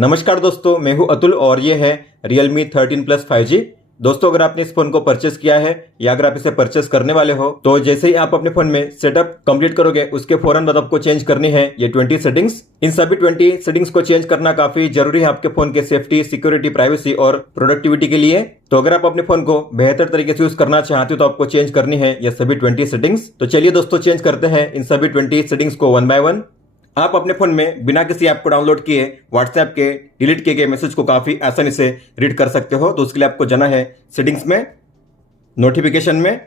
नमस्कार दोस्तों, मैं हूं अतुल और ये है Realme 13 Plus 5G। दोस्तों, अगर आपने इस फोन को परचेस किया है या अगर आप इसे परचेस करने वाले हो तो जैसे ही आप अपने फोन में सेटअप कंप्लीट करोगे उसके फौरन बाद आपको चेंज करनी है ये 20 सेटिंग्स। इन सभी 20 सेटिंग्स को चेंज करना काफी जरूरी है आपके फोन के सेफ्टी, सिक्योरिटी, प्राइवेसी और प्रोडक्टिविटी के लिए। तो अगर आप अपने फोन को बेहतर तरीके से यूज करना चाहते हो तो आपको चेंज करनी है ये सभी 20 सेटिंग्स। तो चलिए दोस्तों, चेंज करते हैं इन सभी 20 सेटिंग्स को वन बाय वन। आप अपने फोन में बिना किसी ऐप को डाउनलोड किए व्हाट्सएप के डिलीट किए गए मैसेज को काफी आसानी से रीड कर सकते हो। तो उसके लिए आपको जाना है सेटिंग्स में, नोटिफिकेशन में,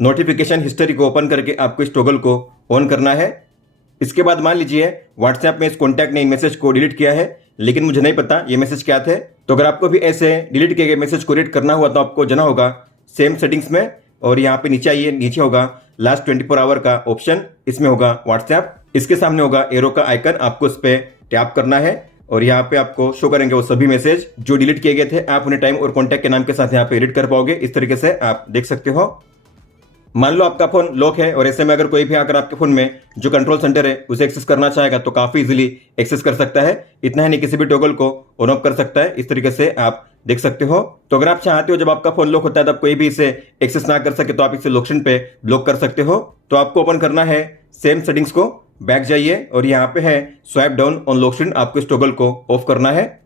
नोटिफिकेशन हिस्ट्री को ओपन करके आपको इस टॉगल को ऑन करना है। इसके बाद मान लीजिए व्हाट्सएप में इस कॉन्टैक्ट ने मैसेज को डिलीट किया है लेकिन मुझे नहीं पता ये मैसेज क्या थे। तो अगर आपको भी ऐसे डिलीट किए गए मैसेज को रीड करना हुआ तो आपको जाना होगा सेम सेटिंग्स में और यहाँ पे नीचे आइए, नीचे होगा लास्ट 24 आवर का ऑप्शन, इसमें होगा व्हाट्सएप। इसके सामने होगा एरो का आइकन, आपको इस पे टैप करना है और यहाँ पे आपको शो करेंगे वो सभी मैसेज जो डिलीट किए गए थे। आप उन्हें टाइम और कॉन्टैक्ट के नाम के साथ यहाँ पे रीड कर पाओगे। इस तरीके से आप देख सकते हो। मान लो आपका फोन लॉक है और ऐसे में अगर कोई भी आकर आपके फोन में जो कंट्रोल सेंटर है उसे एक्सेस करना चाहेगा तो काफी इजीली एक्सेस कर सकता है। इतना ही नहीं, किसी भी टॉगल को ऑन ऑफ कर सकता है। इस तरीके से आप देख सकते हो। तो अगर आप चाहते हो जब आपका फोन लॉक होता है तब कोई भी इसे एक्सेस ना कर सके तो आप इसे लॉक पे ब्लॉक कर सकते हो। तो आपको ओपन करना है सेम सेटिंग्स को, बैक जाइए और यहाँ पे है swipe down on lock screen, आपको इस टॉगल को ऑफ करना है।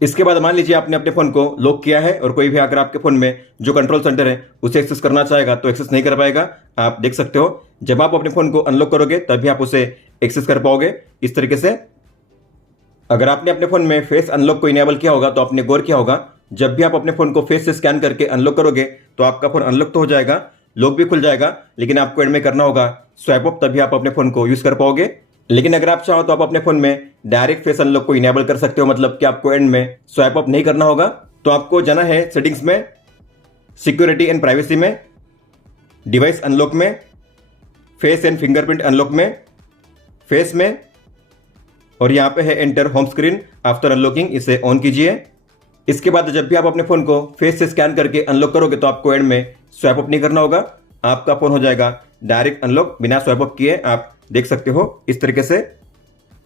इसके बाद मान लीजिए आपने अपने फोन को लॉक किया है और कोई भी आकर आपके फोन में जो कंट्रोल सेंटर है उसे एक्सेस करना चाहेगा तो एक्सेस नहीं कर पाएगा। आप देख सकते हो जब आप अपने फोन को अनलॉक करोगे तभी आप उसे एक्सेस कर पाओगे इस तरीके से। अगर आपने अपने फोन में फेस अनलॉक को इनेबल किया होगा तो आपने गौर किया होगा जब भी आप अपने फोन को फेस से स्कैन करके अनलॉक करोगे तो आपका फोन अनलॉक तो हो जाएगा, लॉक भी खुल जाएगा, लेकिन आपको एंड में करना होगा स्वाइप अप, तभी आप अपने फोन को यूज कर पाओगे। लेकिन अगर आप चाहो तो आप अपने फोन में डायरेक्ट फेस अनलॉक को इनेबल कर सकते हो, मतलब कि आपको एंड में स्वाइप अप नहीं करना होगा। तो आपको जाना है सेटिंग्स में, सिक्योरिटी एंड प्राइवेसी में, डिवाइस अनलॉक में, फेस एंड फिंगरप्रिंट अनलॉक में, फेस में, और यहाँ पे है enter home screen after unlocking, इसे ऑन कीजिए। इसके बाद जब भी आप अपने फोन को फेस से स्कैन करके अनलॉक करोगे तो आपको एंड में स्वाइप अप नहीं करना होगा, आपका फोन हो जाएगा डायरेक्ट अनलॉक बिना स्वाइप अप किए। आप देख सकते हो इस तरीके से।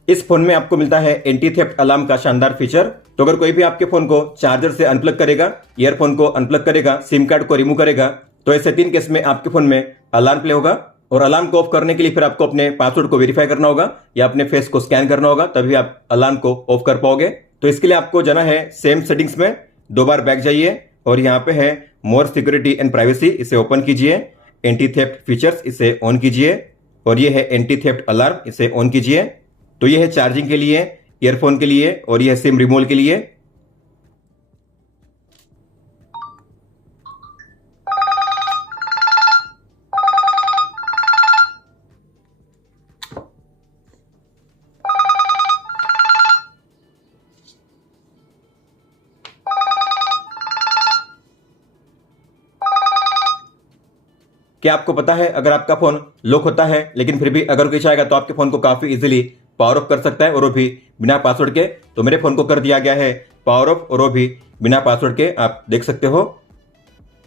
इस फोन में आपको मिलता है एंटी थेफ्ट अलार्म का शानदार फीचर। तो अगर कोई भी आपके फोन को चार्जर से अनप्लग करेगा, ईयरफोन को अनप्लग करेगा, सिम कार्ड को रिमूव करेगा तो ऐसे 3 केस में आपके फोन में अलार्म प्ले होगा। और अलार्म को ऑफ करने के लिए फिर आपको अपने पासवर्ड को वेरीफाई करना होगा या अपने फेस को स्कैन करना होगा, तभी आप अलार्म को ऑफ कर पाओगे। तो इसके लिए आपको जाना है सेम सेटिंग्स में, 2 बार बैक जाइए और यहाँ पे है मोर सिक्योरिटी एंड प्राइवेसी, इसे ओपन कीजिए। एंटी थेफ्ट फीचर्स, इसे ऑन कीजिए और ये है एंटी थेफ्ट अलार्म, इसे ऑन कीजिए। तो ये है चार्जिंग के लिए, ईयरफोन के लिए और ये है सिम रिमूवल के लिए। क्या आपको पता है अगर आपका फोन लॉक होता है लेकिन फिर भी अगर कोई चाहेगा तो आपके फोन को काफी इजीली पावर ऑफ कर सकता है और वो भी बिना पासवर्ड के। तो मेरे फोन को कर दिया गया है पावर ऑफ और वो भी बिना पासवर्ड के, आप देख सकते हो।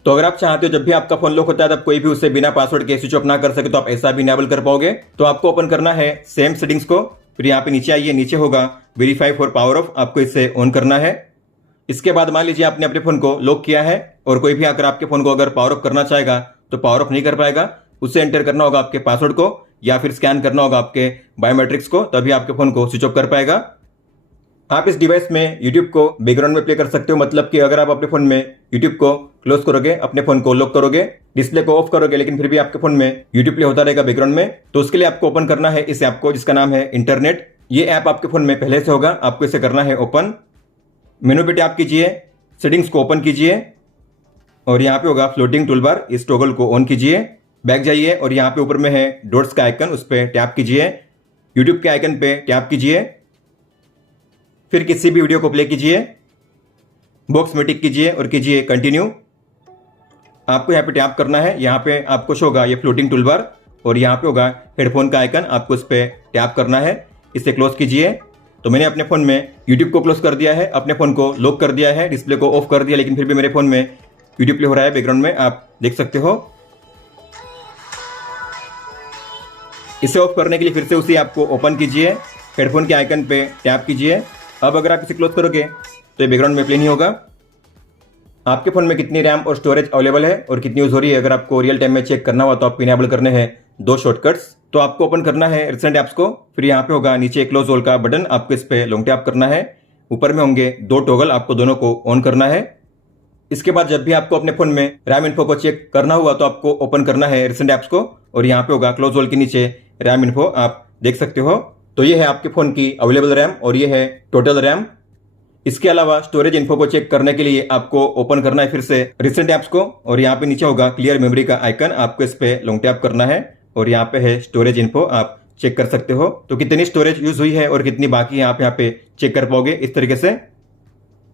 तो अगर आप चाहते हो जब भी आपका फोन लॉक होता है तब कोई भी उसे बिना पासवर्ड के स्विच ऑफ ना कर सके तो आप ऐसा भी इनेबल कर पाओगे। तो आपको ओपन करना है सेम सेटिंग्स को, फिर यहाँ पे नीचे आइए, नीचे होगा वेरीफाई फॉर पावर ऑफ, आपको इसे ऑन करना है। इसके बाद मान लीजिए आपने अपने फोन को लॉक किया है और कोई भी आकर आपके फोन को अगर पावर ऑफ करना चाहेगा तो पावर ऑफ नहीं कर पाएगा। उसे एंटर करना होगा आपके पासवर्ड को या फिर स्कैन करना होगा आपके बायोमेट्रिक्स को, तभी आपके फोन को स्विच ऑफ कर पाएगा। आप इस डिवाइस में यूट्यूब को बैकग्राउंड में प्ले कर सकते हो, मतलब कि अगर आप अपने फोन में यूट्यूब को क्लोज करोगे, अपने फोन को लॉक करोगे, डिस्प्ले को ऑफ करोगे लेकिन फिर भी आपके फोन में यूट्यूब प्ले होता रहेगा बैकग्राउंड में, तो उसके लिए आपको ओपन करना है इस ऐप को जिसका नाम है इंटरनेट। ये ऐप आपके फोन में पहले से होगा, आपको इसे करना है ओपन। मेनू पे टैप कीजिए, सेटिंग्स को ओपन कीजिए और यहाँ पे होगा फ्लोटिंग टूलबार, इस टॉगल को ऑन कीजिए। बैक जाइए और यहाँ पे ऊपर में है डॉट्स का आइकन, उस पर टैप कीजिए। यूट्यूब के आइकन पे टैप कीजिए, फिर किसी भी वीडियो को प्ले कीजिए, बॉक्स में टिक कीजिए और कीजिए कंटिन्यू। आपको यहाँ पे टैप करना है, यहाँ पे आपको शो होगा ये फ्लोटिंग टूलबार और यहाँ पे होगा हेडफोन का आइकन, आपको इस पर टैप करना है, इसे क्लोज कीजिए। तो मैंने अपने फोन में यूट्यूब को क्लोज कर दिया है, अपने फोन को लॉक कर दिया है, डिस्प्ले को ऑफ कर दिया, लेकिन फिर भी मेरे फोन में यूट्यूब प्ले हो रहा है बैकग्राउंड में, आप देख सकते हो। इसे ऑफ करने के लिए फिर से उसी ऐप को ओपन कीजिए, हेडफोन के आइकन पे टैप कीजिए अब अगर आप इसे क्लोज करोगे तो ये बैकग्राउंड में प्ले नहीं होगा। आपके फ़ोन में कितनी रैम और स्टोरेज अवेलेबल है और कितनी यूज़ हो रही है अगर आपको रियल टाइम में चेक करना हुआ तो आपको इनेबल करने हैं 2 शॉर्टकट्स। तो आपको ओपन करना है रिसेंट ऐप्स को, फिर यहाँ पे होगा नीचे क्लोज ऑल का बटन, आपको इस पर लॉन्ग टैप करना है। ऊपर में होंगे 2 टॉगल, आपको दोनों को ऑन करना है। इसके बाद जब भी आपको अपने फ़ोन में रैम इन्फो को चेक करना हुआ तो आपको ओपन करना है रिसेंट ऐप्स को और यहाँ पे होगा क्लोज ऑल के नीचे रैम इन्फो, आप देख सकते हो। तो ये है आपके फ़ोन की अवेलेबल रैम और ये है टोटल रैम। इसके अलावा स्टोरेज इन्फो को चेक करने के लिए आपको ओपन करना है फिर से रिसेंट ऐप्स को और यहाँ पे नीचे होगा क्लियर मेमोरी का आइकन, आपको इस पे लॉन्ग टैप करना है और यहाँ पे है स्टोरेज इन्फो, आप चेक कर सकते हो। तो कितनी स्टोरेज यूज हुई है और कितनी बाकी है आप यहाँ पे चेक कर पाओगे इस तरीके से।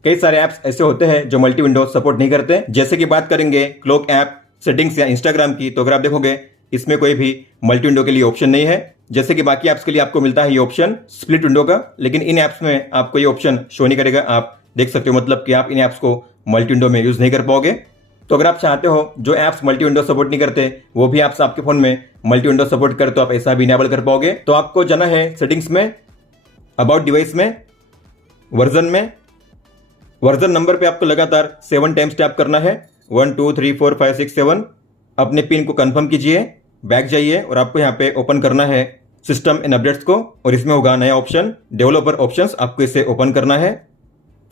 कई सारे ऐप्स ऐसे होते हैं जो मल्टी विंडो सपोर्ट नहीं करते, जैसे कि बात करेंगे क्लॉक ऐप, सेटिंग्स या इंस्टाग्राम की, तो अगर आप देखोगे इसमें कोई भी मल्टी विंडो के लिए ऑप्शन नहीं है। जैसे कि बाकी ऐप्स के लिए आपको मिलता है ये ऑप्शन स्प्लिट विंडो का, लेकिन इन ऐप्स में आपको ये ऑप्शन शो नहीं करेगा। आप देख सकते हो, मतलब कि आप इन ऐप्स को मल्टी विंडो में यूज नहीं कर पाओगे। तो अगर आप चाहते हो जो ऐप्स मल्टी विंडो सपोर्ट नहीं करते वो भी ऐप्स आपके फोन में मल्टी विंडो सपोर्ट करते, तो आप ऐसा भी इनेबल कर पाओगे। तो आपको जाना है सेटिंग्स में, अबाउट डिवाइस में, वर्जन में, वर्जन नंबर पे आपको लगातार 7 टाइम्स टैप करना है, 1 2 3 4 5 6 7। अपने पिन को कंफर्म कीजिए, बैक जाइए और आपको यहाँ पे ओपन करना है सिस्टम इन अपडेट्स को और इसमें होगा नया ऑप्शन डेवलपर ऑप्शंस, आपको इसे ओपन करना है।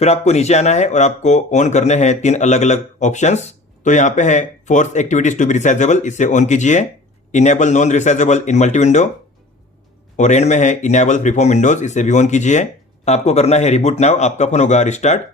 फिर आपको नीचे आना है और आपको ऑन करने हैं 3 अलग अलग ऑप्शंस। तो यहाँ पे है force activities to be resizable, इसे ऑन कीजिए। Enable non resizable in multi window और एंड में है इनेबल फ्रीफॉर्म विंडोज, इसे भी ऑन कीजिए। आपको करना है रिबूट नाउ, आपका फोन होगा रिस्टार्ट।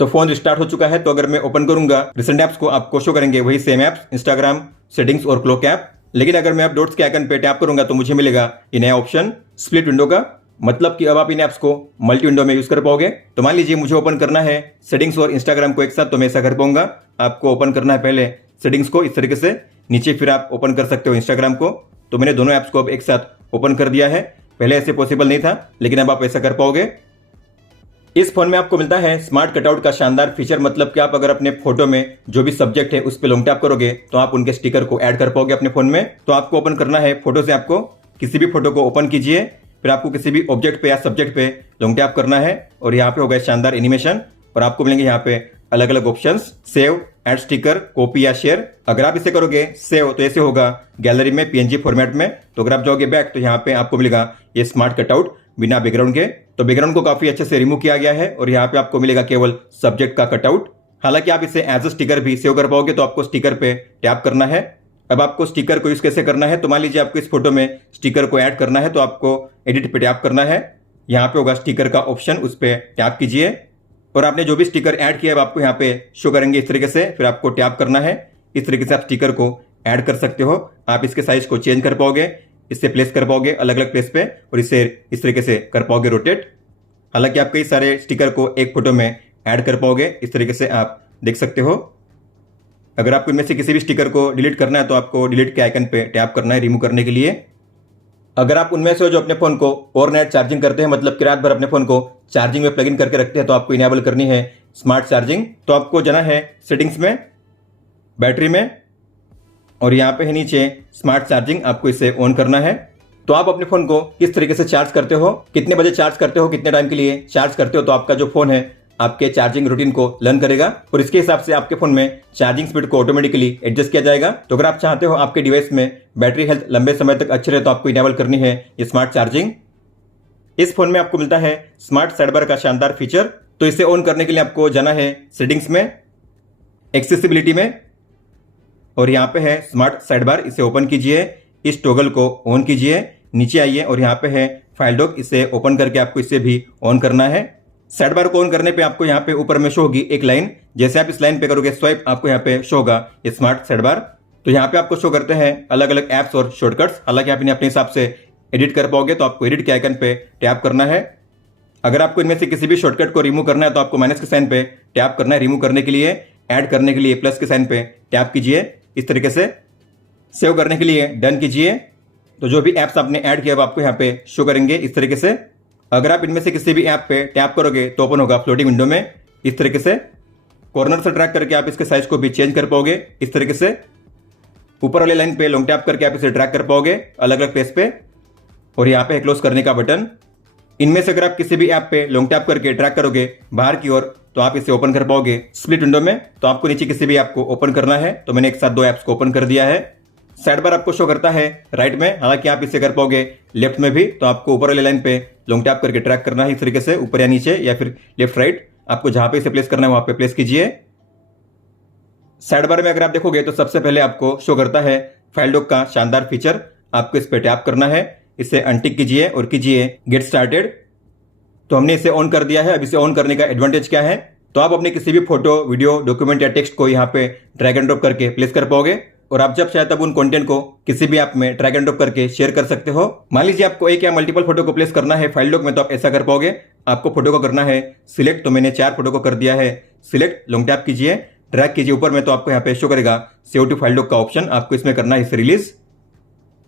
तो फोन रिस्टार्ट हो चुका है। तो अगर मैं ओपन करूंगा रिसेंट ऐप्स को, आपको शो करेंगे वही सेम ऐप्स, इंस्टाग्राम, सेटिंग्स और क्लॉक ऐप। लेकिन अगर मैं अब डॉट्स के आइकन पे टैप करूंगा तो मुझे मिलेगा ये नया ऑप्शन स्प्लिट विंडो का, मतलब कि अब आप इन ऐप्स को मल्टी विंडो में यूज कर पाओगे। तो मान लीजिए मुझे ओपन करना है सेटिंग्स और इंस्टाग्राम को एक साथ, तो मैं ऐसा कर पाऊंगा। आपको ओपन करना है पहले सेटिंग्स को इस तरीके से, नीचे फिर आप ओपन कर सकते हो इंस्टाग्राम को। तो मैंने दोनों ऐप्स को अब एक साथ ओपन कर दिया है, पहले ऐसे पॉसिबल नहीं था, लेकिन अब आप ऐसा कर पाओगे। इस फोन में आपको मिलता है स्मार्ट कटआउट का शानदार फीचर, मतलब कि आप अगर अपने फोटो में जो भी सब्जेक्ट है उस पर लॉन्ग टैप करोगे तो आप उनके स्टिकर को ऐड कर पाओगे अपने फोन में। तो आपको ओपन करना है फोटो से, आपको किसी भी फोटो को ओपन कीजिए, फिर आपको किसी भी ऑब्जेक्ट पे या सब्जेक्ट पे लॉन्ग टैप करना है और यहाँ पे होगा शानदार एनिमेशन और आपको मिलेंगे यहाँ पे अलग अलग options, save, add sticker, copy या शेयर। अगर आप इसे करोगे सेव तो ऐसे होगा गैलरी में पीएनजी फॉर्मेट में। तो अगर आप जाओगे बैक तो यहाँ पे आपको मिलेगा ये स्मार्ट कटआउट बिना बैकग्राउंड के। तो बैकग्राउंड को काफी अच्छे से रिमूव किया गया है और यहाँ पे आपको मिलेगा केवल सब्जेक्ट का कटआउट। हालांकि आप इसे एज अ स्टिकर भी सेव कर पाओगे, तो आपको स्टिकर पे टैप करना है। अब आपको स्टिकर को यूज कैसे करना है, तो मान लीजिए आपको इस फोटो में स्टिकर को ऐड करना है, तो आपको एडिट पे टैप करना है। यहाँ पे होगा स्टिकर का ऑप्शन, उस पर टैप कीजिए और आपने जो भी स्टिकर ऐड किया है आपको यहाँ पे शो करेंगे इस तरीके से। फिर आपको टैप करना है, इस तरीके से आप स्टिकर को ऐड कर सकते हो। आप इसके साइज को चेंज कर पाओगे, इससे प्लेस कर पाओगे अलग अलग प्लेस पे और इसे इस तरीके से कर पाओगे रोटेट। हालांकि आप कई सारे स्टिकर को एक फोटो में ऐड कर पाओगे, इस तरीके से आप देख सकते हो। अगर आपको इनमें से किसी भी स्टिकर को डिलीट करना है तो आपको डिलीट के आइकन पे टैप करना है रिमूव करने के लिए। अगर आप उनमें से जो अपने फोन को ओवरनाइट चार्जिंग करते हैं, मतलब कि रात भर अपने फोन को चार्जिंग में प्लग इन करके रखते हैं, तो आपको इनेबल करनी है स्मार्ट चार्जिंग। तो आपको जाना है सेटिंग्स में, बैटरी में और यहाँ पे है नीचे स्मार्ट चार्जिंग, आपको इसे ऑन करना है। तो आप अपने फोन को किस तरीके से चार्ज करते हो, कितने बजे चार्ज करते हो, कितने टाइम के लिए चार्ज करते हो, तो आपका जो फोन है आपके चार्जिंग रूटीन को लर्न करेगा और इसके हिसाब से आपके फोन में चार्जिंग स्पीड को ऑटोमेटिकली एडजस्ट किया जाएगा। तो अगर आप चाहते हो आपके डिवाइस में बैटरी हेल्थ लंबे समय तक अच्छी रहे तो आपको इनेबल करनी है ये स्मार्ट चार्जिंग। इस फोन में आपको मिलता है स्मार्ट साइड बार का शानदार फीचर। तो इसे ऑन करने के लिए आपको जाना है सेटिंग्स में, एक्सेसिबिलिटी में और यहाँ पे है स्मार्ट साइड बार, इसे ओपन कीजिए, इस टॉगल को ऑन कीजिए, नीचे आइए और यहाँ पे है फाइल डॉक, इसे ओपन करके आपको इसे भी ऑन करना है। साइड बार को ऑन करने पे आपको यहाँ पे ऊपर में शो होगी एक लाइन, जैसे आप इस लाइन पे करोगे स्वाइप आपको यहाँ पे शो होगा ये स्मार्ट साइड बार। तो यहाँ पे आपको शो करते हैं अलग अलग ऐप्स और शॉर्टकट्स। हालांकि आप इन्हें अपने हिसाब से एडिट कर पाओगे, तो आपको एडिट के आइकन पे टैप करना है। अगर आपको इनमें से किसी भी शॉर्टकट को रिमूव करना है तो आपको माइनस के साइन पे टैप करना है रिमूव करने के लिए। ऐड करने के लिए प्लस के साइन पे टैप कीजिए इस तरीके से। सेव करने के लिए डन कीजिए। तो जो भी ऐप्स आपने ऐड किया वो आपको यहाँ पे शो करेंगे इस तरीके से। अगर आप इनमें से किसी भी ऐप पे टैप करोगे तो ओपन होगा फ्लोटिंग विंडो में इस तरीके से। कॉर्नर से ड्रैग करके आप इसके साइज को भी चेंज कर पाओगे इस तरीके से। ऊपर वाले लाइन पे लॉन्ग टैप करके आप इसे ड्रैग कर पाओगे अलग अलग प्लेस पे और यहाँ पे क्लोज करने का बटन। इनमें से अगर आप किसी भी ऐप पे लॉन्ग टैप करके ड्रैग करोगे बाहर की ओर तो आप इसे ओपन कर पाओगे स्प्लिट विंडो में। तो आपको नीचे किसी भी ऐप को ओपन करना है, तो मैंने एक साथ 2 ऐप्स को ओपन कर दिया है। साइड बार आपको शो करता है राइट में, हालांकि आप इसे कर पाओगे लेफ्ट में भी। तो आपको ऊपर वाले लाइन पे लॉन्ग टैप करके ड्रैग करना है इस तरीके से, ऊपर या नीचे या फिर लेफ्ट राइट, आपको जहां पे इसे प्लेस करना है वहां पे प्लेस कीजिए। साइड बार में अगर आप देखोगे तो सबसे पहले आपको शो करता है फाइल डॉक का शानदार फीचर, आपको इस पे टैप करना है, इसे अनटिक कीजिए और कीजिए गेट स्टार्टेड। तो हमने इसे ऑन कर दिया है। अब इसे ऑन करने का एडवांटेज क्या है, तो आप अपने किसी भी फोटो, वीडियो, डॉक्यूमेंट या टेक्स्ट को यहाँ पे ड्रैग एंड ड्रॉप करके प्लेस कर पाओगे और आप जब चाहे तब उन कंटेंट को किसी भी ऐप में ड्रैग एंड ड्रॉप करके शेयर कर सकते हो। मान लीजिए आपको एक या मल्टीपल फोटो को प्लेस करना है फाइल डॉक में, तो आप ऐसा कर पाओगे। आपको फोटो को करना है सिलेक्ट, तो मैंने 4 फोटो को कर दिया है सिलेक्ट। लॉन्ग टैप कीजिए, ड्रैग कीजिए ऊपर में, तो आपको यहाँ पे शो करेगा सेव टू फाइल डॉक का ऑप्शन, आपको इसमें करना है इसे रिलीज।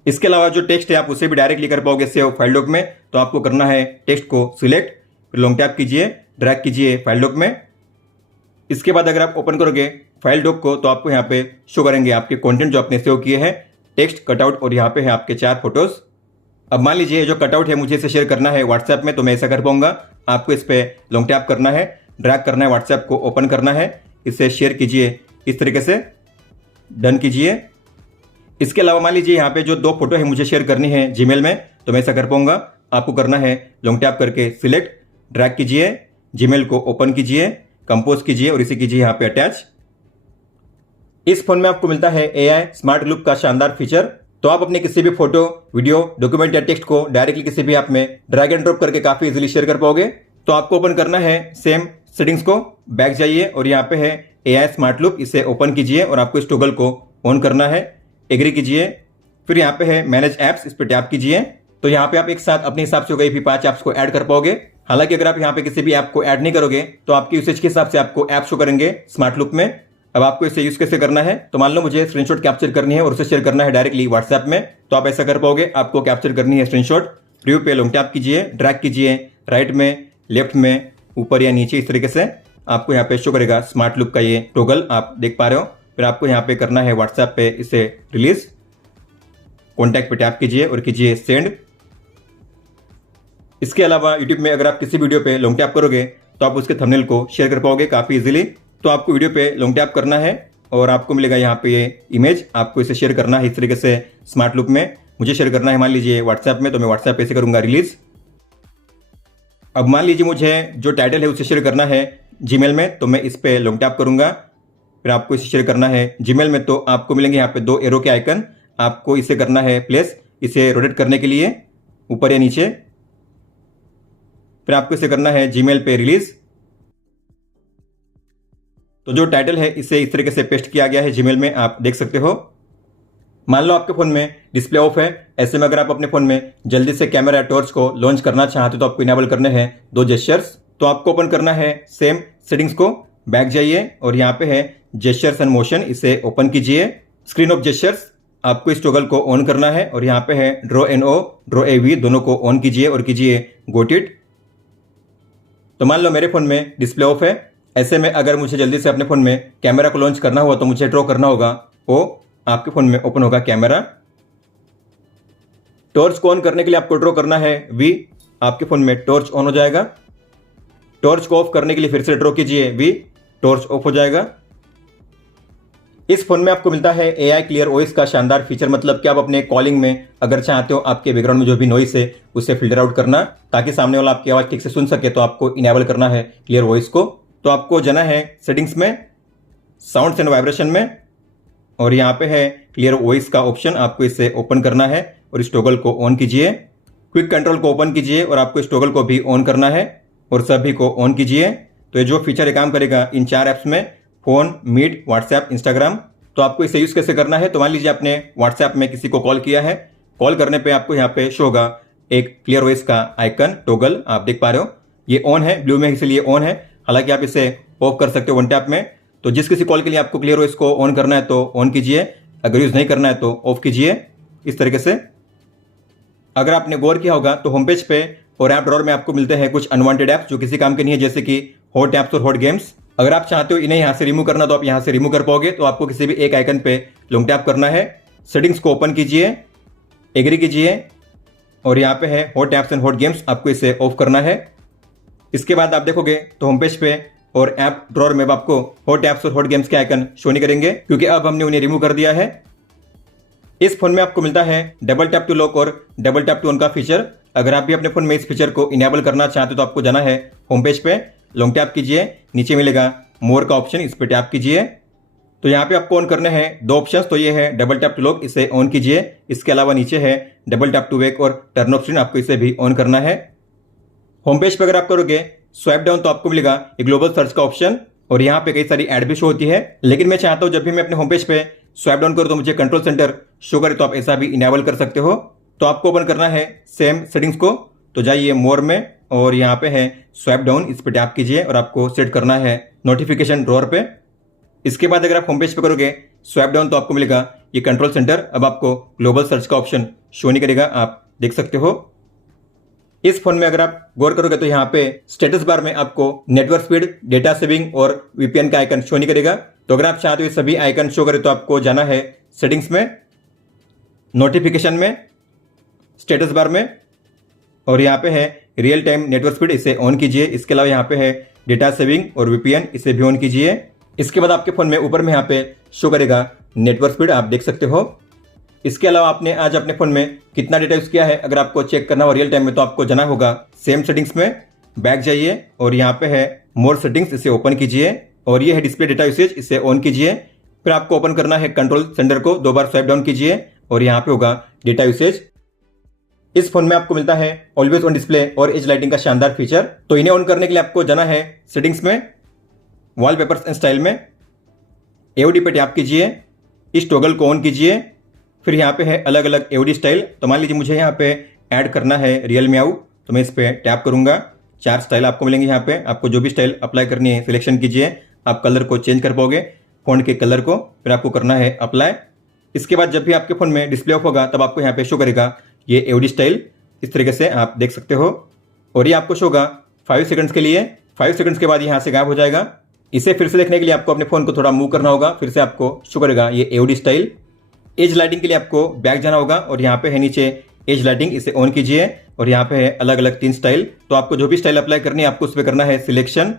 इसके अलावा जो टेक्स्ट है आप उसे भी डायरेक्टली कर पाओगे सेव फाइल डॉक में। तो आपको करना है टेक्स्ट को सिलेक्ट, फिर लॉन्ग टैप कीजिए, ड्रैग कीजिए फाइल डॉक में। इसके बाद अगर आप ओपन करोगे फाइल डॉक को तो आपको यहाँ पे शो करेंगे आपके कंटेंट जो आपने सेव किए हैं, टेक्स्ट, कटआउट और यहाँ पे है आपके 4 फोटोज। अब मान लीजिए जो कटआउट है मुझे इसे शेयर करना है व्हाट्सएप में, तो मैं ऐसा कर पाऊंगा। आपको इस पे लॉन्ग टैप करना है, ड्रैग करना है, व्हाट्सएप को ओपन करना है, इसे शेयर कीजिए इस तरीके से, डन कीजिए। इसके अलावा मान लीजिए यहाँ पे जो 2 फोटो है मुझे शेयर करनी है जीमेल में, तो मैं ऐसा कर पाऊंगा। आपको करना है लॉन्ग टैप करके सिलेक्ट, ड्रैग कीजिए, जीमेल को ओपन कीजिए, कंपोज कीजिए और इसे कीजिए यहाँ पे अटैच। इस फोन में आपको मिलता है AI स्मार्ट लुक का शानदार फीचर। तो आप अपने किसी भी फोटो, वीडियो, डॉक्यूमेंट या टेक्स्ट को डायरेक्टली किसी भी ऐप में ड्रैग एंड ड्रॉप करके काफी इजीली शेयर कर पाओगे। तो आपको ओपन करना है सेम सेटिंग्स को, बैक जाइए और यहाँ पे है AI स्मार्ट लुक, इसे ओपन कीजिए और आपको इस टॉगल को ऑन करना है, एग्री कीजिए। फिर यहाँ पे है मैनेज ऐप्स, इस पर टैप कीजिए। तो यहाँ पे आप एक साथ अपने हिसाब से कोई भी 5 ऐप्स को ऐड कर पाओगे। हालांकि अगर आप यहाँ पे किसी भी ऐप को ऐड नहीं करोगे तो आपकी यूसेज के हिसाब से आपको ऐप शो करेंगे स्मार्ट लुक में। अब आपको इसे यूज कैसे करना है, तो मान लो मुझे स्क्रीनशॉट कैप्चर करनी है और उसे शेयर करना है डायरेक्टली व्हाट्सएप में, तो आप ऐसा कर पाओगे। आपको कैप्चर करनी है स्क्रीनशॉट, प्रीव्यू पे लॉन्ग टैप कीजिए, ड्रैग कीजिए राइट में, लेफ्ट में, ऊपर या नीचे, इस तरीके से आपको यहाँ पे शो करेगा स्मार्ट लुक का ये टॉगल, आप देख पा रहे हो। फिर आपको यहाँ पे करना है व्हाट्सएप पे इसे रिलीज, कॉन्टैक्ट पे टैप कीजिए और कीजिए सेंड। इसके अलावा यूट्यूब में अगर आप किसी वीडियो पे लॉन्ग टैप करोगे तो आप उसके थंबनेल को शेयर कर पाओगे काफी इजीली। तो आपको वीडियो पे लॉन्ग टैप करना है और आपको मिलेगा यहाँ पे ये इमेज, आपको इसे शेयर करना है इस तरीके से स्मार्ट लुक में। मुझे शेयर करना है मान लीजिए व्हाट्सएप में, तो मैं व्हाट्सएप पे से करूंगा रिलीज। अब मान लीजिए मुझे जो टाइटल है उसे शेयर करना है जीमेल में, तो मैं इस पे लॉन्ग टैप करूंगा, फिर आपको इसे शेयर करना है जीमेल में। तो आपको मिलेंगे यहाँ पे 2 एरो के आइकन, आपको इसे करना है प्लेस, इसे रोटेट करने के लिए ऊपर या नीचे। फिर आपको इसे करना है जीमेल पे रिलीज। तो जो टाइटल है इसे इस तरीके से पेस्ट किया गया है जीमेल में, आप देख सकते हो। मान लो आपके फोन में डिस्प्ले ऑफ है, ऐसे में अगर आप अपने फोन में जल्दी से कैमरा या टॉर्च को लॉन्च करना चाहते हो तो आपको इनेबल करने हैं 2 जेस्चर्स। तो आपको ओपन करना है सेम सेटिंग्स को, बैक जाइए और यहाँ पे है जेस्चर्स एंड मोशन, इसे ओपन कीजिए। स्क्रीन ऑफ जेस्चर्स, आपको इस टॉगल को ऑन करना है और यहाँ पे है ड्रॉ NO, ड्रॉ AV, दोनों को ऑन कीजिए और कीजिए गोट इट। तो मान लो मेरे फोन में डिस्प्ले ऑफ है, ऐसे में अगर मुझे जल्दी से अपने फोन में कैमरा को लॉन्च करना हुआ तो मुझे ड्रॉ करना होगा ओ, आपके फोन में ओपन होगा कैमरा। टॉर्च को ऑन करने के लिए आपको ड्रॉ करना है V, आपके फोन में टॉर्च ऑन हो जाएगा। टॉर्च को ऑफ करने के लिए फिर से ड्रॉ कीजिए V, टॉर्च ऑफ हो जाएगा। इस फोन में आपको मिलता है AI क्लियर वॉइस का शानदार फीचर, मतलब कि आप अपने कॉलिंग में अगर चाहते हो आपके बैकग्राउंड में जो भी नॉइस है उसे फिल्टर आउट करना ताकि सामने वाला आपकी आवाज ठीक से सुन सके, तो आपको इनेबल करना है क्लियर वॉइस को। तो आपको जाना है सेटिंग्स में, साउंड्स एंड वाइब्रेशन में, और यहाँ पे है क्लियर वॉइस का ऑप्शन, आपको इसे ओपन करना है और इस टॉगल को ऑन कीजिए। क्विक कंट्रोल को ओपन कीजिए और आपको इस टॉगल को भी ऑन करना है और सभी को ऑन कीजिए। तो ये जो फीचर काम करेगा इन 4 ऐप्स में, फोन, मीट, व्हाट्सएप, इंस्टाग्राम। तो आपको इसे यूज कैसे करना है, तो मान लीजिए आपने व्हाट्सएप में किसी को कॉल किया है, कॉल करने पे आपको यहाँ पे शो होगा एक क्लियर वॉइस का आइकन टॉगल, आप देख पा रहे हो ये ऑन है, ब्लू में इसलिए ऑन है। हालांकि आप इसे ऑफ कर सकते हो 1 टैप में। तो जिस किसी कॉल के लिए आपको क्लियर वॉइस को ऑन करना है तो ऑन कीजिए, अगर यूज नहीं करना है तो ऑफ कीजिए इस तरीके से। अगर आपने गौर किया होगा तो होम पेज पे और ऐप ड्रॉअर में आपको मिलते हैं कुछ अनवांटेड ऐप्स जो किसी काम के नहीं है, जैसे कि हॉट ऐप्स और हॉट गेम्स। अगर आप चाहते हो इन्हें यहाँ से रिमूव करना तो आप यहाँ से रिमूव कर पाओगे। तो आपको किसी भी एक आइकन पे लॉन्ग टैप करना है, सेटिंग्स को ओपन कीजिए, एग्री कीजिए और यहाँ पे है hot apps and hot games, आपको इसे ऑफ करना है। इसके बाद आप देखोगे तो होम पेज पे और ऐप ड्रॉअर में आपको हॉट ऐप्स और हॉट गेम्स के आइकन शो नहीं करेंगे, क्योंकि अब हमने उन्हें रिमूव कर दिया है। इस फोन में आपको मिलता है डबल टैप टू लॉक और डबल टैप टू ऑन का फीचर। अगर आप भी अपने फोन में इस फीचर को इनेबल करना चाहते हो तो आपको जाना है होम पेज पे, लॉन्ग टैप कीजिए, नीचे मिलेगा मोर का ऑप्शन, इस पर टैप कीजिए। तो यहाँ पे आपको ऑन करने हैं दो ऑप्शंस, तो ये है डबल टैप टू लॉक, इसे ऑन कीजिए। इसके अलावा नीचे है डबल टैप टू वेक और टर्न ऑफ स्क्रीन, आपको इसे भी ऑन करना है। होम पेज पे अगर आप करोगे स्वाइप डाउन तो आपको मिलेगा एक ग्लोबल सर्च का ऑप्शन, और यहाँ पे कई सारी ऐड भी शो होती है। लेकिन मैं चाहता हूँ जब भी मैं अपने होम पेज पे स्वाइप डाउन करूँ तो मुझे कंट्रोल सेंटर शो करे, तो आप ऐसा भी इनेबल कर सकते हो। तो आपको ओपन करना है सेम सेटिंग्स को, तो जाइए मोर में और यहाँ पे है स्वाइप डाउन, इस पर टैप कीजिए और आपको सेट करना है नोटिफिकेशन ड्रॉअर पे। इसके बाद अगर आप होम पेज पे करोगे स्वाइप डाउन तो आपको मिलेगा ये कंट्रोल सेंटर। अब आपको ग्लोबल सर्च का ऑप्शन शो नहीं करेगा, आप देख सकते हो। इस फोन में अगर आप गौर करोगे तो यहाँ पे स्टेटस बार में आपको नेटवर्क स्पीड, डेटा सेविंग और वीपीएन का आइकन शो नहीं करेगा। तो अगर आप चाहते हो ये सभी आइकन शो करे तो आपको जाना है सेटिंग्स में, नोटिफिकेशन में, स्टेटस बार में, और यहाँ पे है रियल टाइम नेटवर्क स्पीड, इसे ऑन कीजिए। इसके अलावा यहाँ पे है डेटा सेविंग और वीपीएन, इसे भी ऑन कीजिए। इसके बाद आपके फोन में ऊपर में यहाँ पे शो करेगा नेटवर्क स्पीड, आप देख सकते हो। इसके अलावा आपने आज अपने फोन में कितना डेटा यूज किया है अगर आपको चेक करना हो रियल टाइम में, तो आपको जाना होगा सेम सेटिंग्स में, बैक जाइए और यहाँ पे है मोर सेटिंग्स, इसे ओपन कीजिए। और ये है डिस्प्ले डेटा यूसेज, इसे ऑन कीजिए। फिर आपको ओपन करना है कंट्रोल सेंटर को, 2 बार स्वाइप डाउन कीजिए और यहाँ पे होगा डेटा यूसेज। इस फोन में आपको मिलता है ऑलवेज ऑन डिस्प्ले और एज लाइटिंग का शानदार फीचर। तो इन्हें ऑन करने के लिए आपको जाना है सेटिंग्स में, वॉलपेपर्स एंड स्टाइल में, एओडी पे टैप कीजिए, इस टॉगल को ऑन कीजिए। फिर यहाँ पे है अलग अलग एओडी स्टाइल, तो मान लीजिए मुझे यहाँ पे ऐड करना है रियल मी आउ, तो मैं इस पर टैप करूंगा। 4 स्टाइल आपको मिलेंगे यहाँ पे, आपको जो भी स्टाइल अप्लाई करनी है सिलेक्शन कीजिए। आप कलर को चेंज कर पाओगे, फ़ॉन्ट के कलर को, फिर आपको करना है अप्लाई। इसके बाद जब भी आपके फ़ोन में डिस्प्ले ऑफ होगा तब आपको यहाँ पे शो करेगा ये एओडी स्टाइल, इस तरीके से आप देख सकते हो। और ये आपको शो होगा 5 सेकंड्स के लिए, 5 सेकंड्स के बाद यहाँ से गायब हो जाएगा। इसे फिर से देखने के लिए आपको अपने फ़ोन को थोड़ा मूव करना होगा, फिर से आपको शो करेगा ये एओडी स्टाइल। एज लाइटिंग के लिए आपको बैक जाना होगा और यहाँ पे है नीचे एज लाइटिंग, इसे ऑन कीजिए। और यहाँ पे है अलग अलग 3 स्टाइल, तो आपको जो भी स्टाइल अप्लाई करनी है आपको उस पर करना है सिलेक्शन।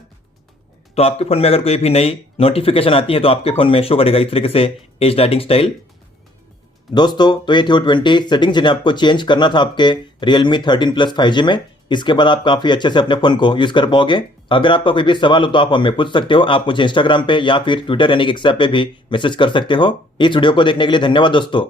तो आपके फ़ोन में अगर कोई भी नई नोटिफिकेशन आती है तो आपके फ़ोन में शो करेगा इस तरीके से एज लाइटिंग स्टाइल। दोस्तों तो ये थी वो 20 सेटिंग जिन्हें आपको चेंज करना था आपके Realme 13 Plus 5G में। इसके बाद आप काफ़ी अच्छे से अपने फ़ोन को यूज़ कर पाओगे। अगर आपका कोई भी सवाल हो तो आप हमें पूछ सकते हो, आप मुझे इंस्टाग्राम पे या फिर ट्विटर यानी कि एक्स ऐप पे भी मैसेज कर सकते हो। इस वीडियो को देखने के लिए धन्यवाद दोस्तों।